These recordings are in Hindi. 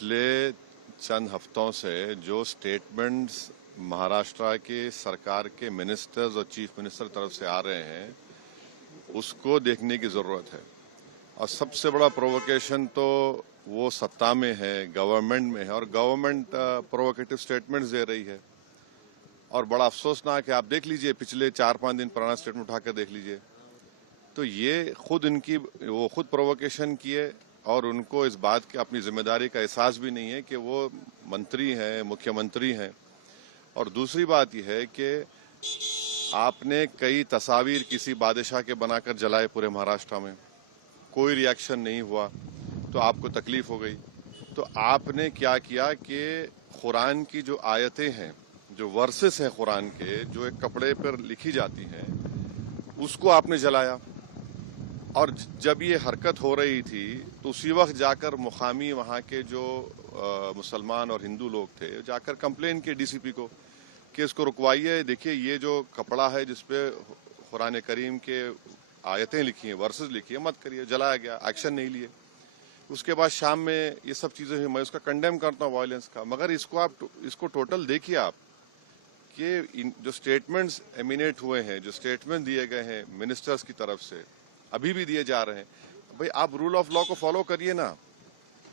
पिछले चंद हफ्तों से जो स्टेटमेंट्स महाराष्ट्र के सरकार के मिनिस्टर्स और चीफ मिनिस्टर तरफ से आ रहे हैं उसको देखने की जरूरत है। और सबसे बड़ा प्रोवोकेशन तो वो सत्ता में है, गवर्नमेंट में है, और गवर्नमेंट प्रोवोकेटिव स्टेटमेंट्स दे रही है। और बड़ा अफसोसनाक है, आप देख लीजिए पिछले 4-5 दिन पुराना स्टेटमेंट उठाकर देख लीजिए, तो ये वो खुद प्रोवोकेशन किए और उनको इस बात की अपनी जिम्मेदारी का एहसास भी नहीं है कि वो मंत्री हैं, मुख्यमंत्री हैं। और दूसरी बात यह है कि आपने कई तस्वीर किसी बादशाह के बनाकर जलाए पूरे महाराष्ट्र में, कोई रिएक्शन नहीं हुआ, तो आपको तकलीफ हो गई। तो आपने क्या किया कि कुरान की जो आयतें हैं, जो वर्सेस हैं कुरान के, जो एक कपड़े पर लिखी जाती हैं, उसको आपने जलाया। और जब ये हरकत हो रही थी तो उसी वक्त जाकर मुकामी वहाँ के जो मुसलमान और हिंदू लोग थे, जाकर कंप्लेन किए डीसीपी को कि इसको रुकवाइए। देखिए ये जो कपड़ा है जिसपे कुरान करीम के आयतें लिखी हैं, वर्सेस लिखी है, मत करिए। जलाया गया, एक्शन नहीं लिए। उसके बाद शाम में ये सब चीजें हुई। मैं उसका कंडेम करता हूँ वायलेंस का, मगर इसको टोटल देखिए आप कि जो स्टेटमेंट्स एमिनेट हुए हैं, जो स्टेटमेंट दिए गए हैं मिनिस्टर्स की तरफ से, अभी भी दिए जा रहे हैं। भाई आप रूल ऑफ लॉ को फॉलो करिए ना।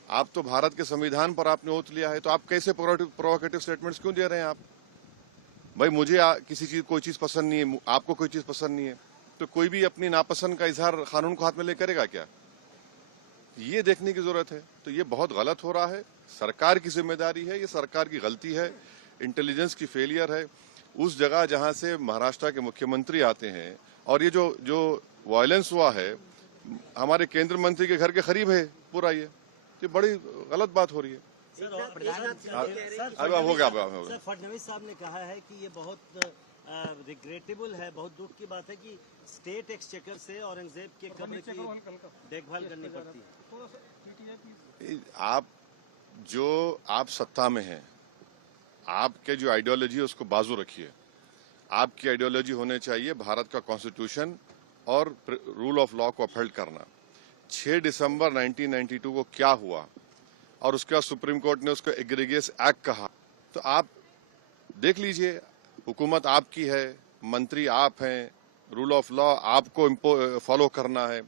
आप तो भारत के संविधान पर आपने ओथ लिया है, तो आप कैसे प्रोवोकेटिव स्टेटमेंट्स क्यों दे रहे हैं आप? भाई मुझे किसी चीज कोई चीज पसंद नहीं है, आपको कोई चीज पसंद नहीं है, तो कोई भी अपनी नापसंद का इजहार कानून को हाथ में ले करेगा क्या? ये देखने की जरूरत है। तो ये बहुत गलत हो रहा है, सरकार की जिम्मेदारी है, ये सरकार की गलती है, इंटेलिजेंस की फेलियर है। उस जगह जहां से महाराष्ट्र के मुख्यमंत्री आते हैं, और ये जो वायलेंस हुआ है हमारे केंद्रीय मंत्री के घर के करीब है पूरा, ये बड़ी गलत बात हो रही है। अब हो गया। सर, फडणवीस साहब ने कहा है कि ये बहुत रिग्रेटेबल है, बहुत दुख की बात है कि स्टेट एक्सचेकर से औरंगजेब के कब्र की देखभाल करनी पड़ती है। आप सत्ता में हैं, आपके जो आइडियोलॉजी है उसको बाजू रखिए। आपकी आइडियोलॉजी होने चाहिए भारत का कॉन्स्टिट्यूशन और रूल ऑफ लॉ को अपहोल्ड करना। 6 दिसंबर 1992 को क्या हुआ, और उसके बाद सुप्रीम कोर्ट ने उसको एग्रीगियस एक्ट कहा। तो आप देख लीजिए, हुकूमत आपकी है, मंत्री आप हैं, रूल ऑफ लॉ आपको फॉलो करना है,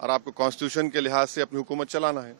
और आपको कॉन्स्टिट्यूशन के लिहाज से अपनी हुकूमत चलाना है।